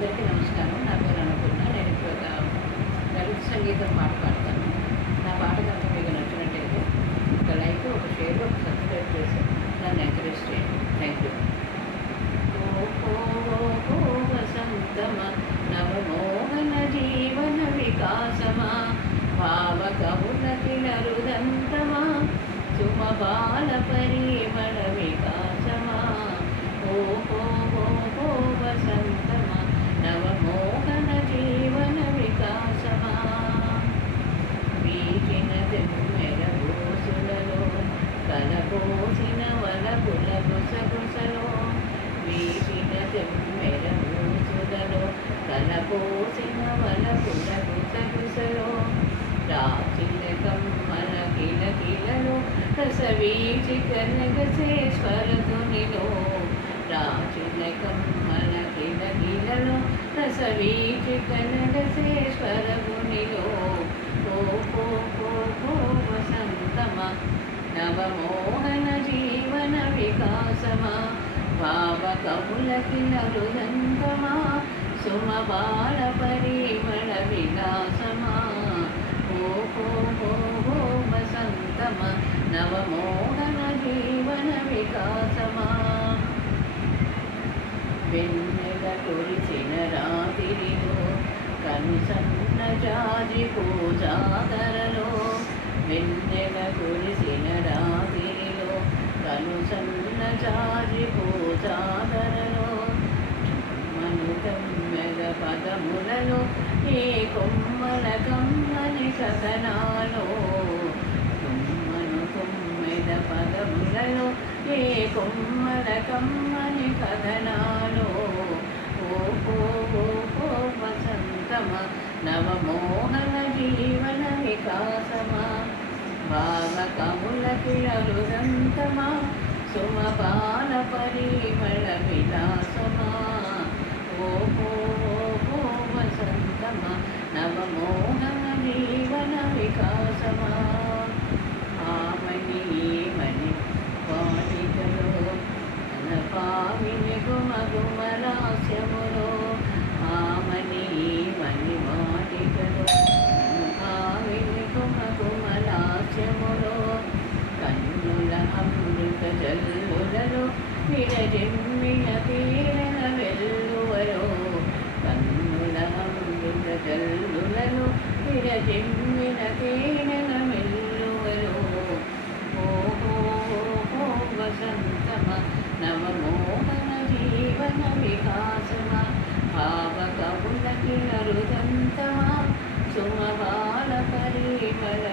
అందరికీ నమస్కారం. నా పేరు అనుకున్న. నేను ఇప్పుడు ఒక లలిత సంగీతం పాట పాడతాను. నా పాట కనుక మీకు నచ్చినట్టయితే ఒక లైక్, ఒక షేర్, ఒక సబ్స్క్రైబ్ చేసి నన్ను ఎంకరేజ్ చేయండి. Thank you. ఓ వసంతమ నవమోహన జీవన వికాసమా భావకవులకి నరుదంతమా సుమబాల పరిమళ వికాసమా ఓహో వసంతమా నవమోహన జీవన వికాసమా వీచిన దెమ్మెర గోసులలో కలబోసిన వలపుల గుసగుసలో వీచిన దెమ్మెర గోసులలో కలబోసిన వలపుల గుసగుసలో రాచిన కమ్మల కిలకిలలో రసవీచి కనగసేశ్వరధునిలో రాచిన కమ్మల కిలకిలలో రసవీచి కనగసేశ్వరధునిలో ఓ వసంతమా నవమోహన జీవన వికాసమా భావకవులకి నరుదంతమా సుమబాల పరిమళ విలాసమా ఓహో వసంతమ నవమోహన జీవన వికాసమా వెన్నెల కురిసిన రాత్రిలో కనుసన్న జాజి పూజాదరలో వెన్నెల కురిసిన రాత్రిలో కనుసన్న జాజి పూజాదరలో మనుగమ్మెద పదములలో ఏ కొమ్మల కమ్మని కథనాలో కొమ్మెద పదములలో ఏ కొమ్మల కమ్మని కథనాలో ఓహో వసంతమ నవమోహన జీవన వికాసమా భావకములకి అరుదంతమా సుమపాల పరిమళ విలాసమా ఓహో వసంతమ నవమోహన జీవన వికాసమా ఆమని మని పాటికలో అనపామిని గుమగుమలాస్యములో ఆమని మని మాటికలో అనపామిని గుమగుమలాస్యములో కన్నుల అమృత జల్లులలో విరజిమ్మిన తీరన వెల్లువలో కన్నుల అమృత జల్లులలో విరజిమ్మిన తీరన వెల్లువలో ఓహో వసంతమ నవమోహన జీవన వికాసమా భావకవులకి అరుదంతమా సుమబాల పరిమళ